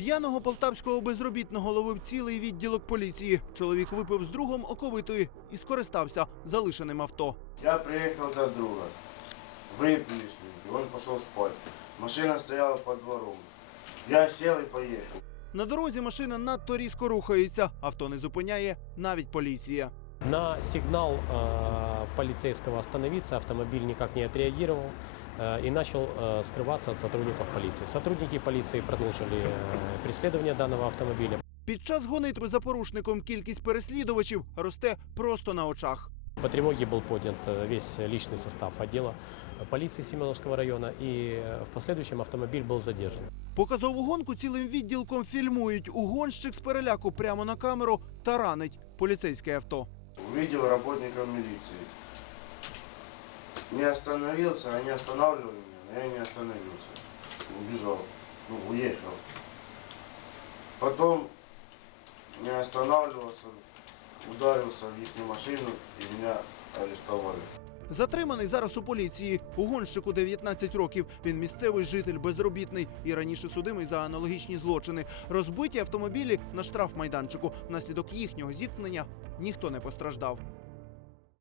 П'яного полтавського безробітного ловив цілий відділок поліції. Чоловік випив з другом оковитої і скористався залишеним. Авто. Я приїхав до друга, і Він пішов спати. Машина стояла під двором. Я сел і поїхав. На дорозі машина надто різко рухається, авто не зупиняє навіть поліція. На сигнал поліцейського зупинитися, автомобіль ніяк не відреагував. І почав скриватися від сотрудников поліції. Сотрудники поліції продолжили переслідування даного автомобіля. Під час гонитви за порушником кількість переслідувачів росте просто на очах. по тривогі був піднят весь лічний состав відділу поліції Сіменовського району і в впослідувачому автомобіль був задержан. Показову гонку цілим відділком фільмують Угонщик з переляку прямо на камеру таранить поліцейське авто. У відділення міліції. Не остановился, а не меня, мене. Я не остановился. Убіжав. Ну, уїхав. Потом не останавливался, ударился в їхню машину і мене арештували. Затриманий зараз у поліції. Угонщику 19 років він місцевий житель, безробітний і раніше судимий за аналогічні злочини. Розбиті автомобілі на штрафмайданчику. майданчику внаслідок їхнього зіткнення ніхто не постраждав.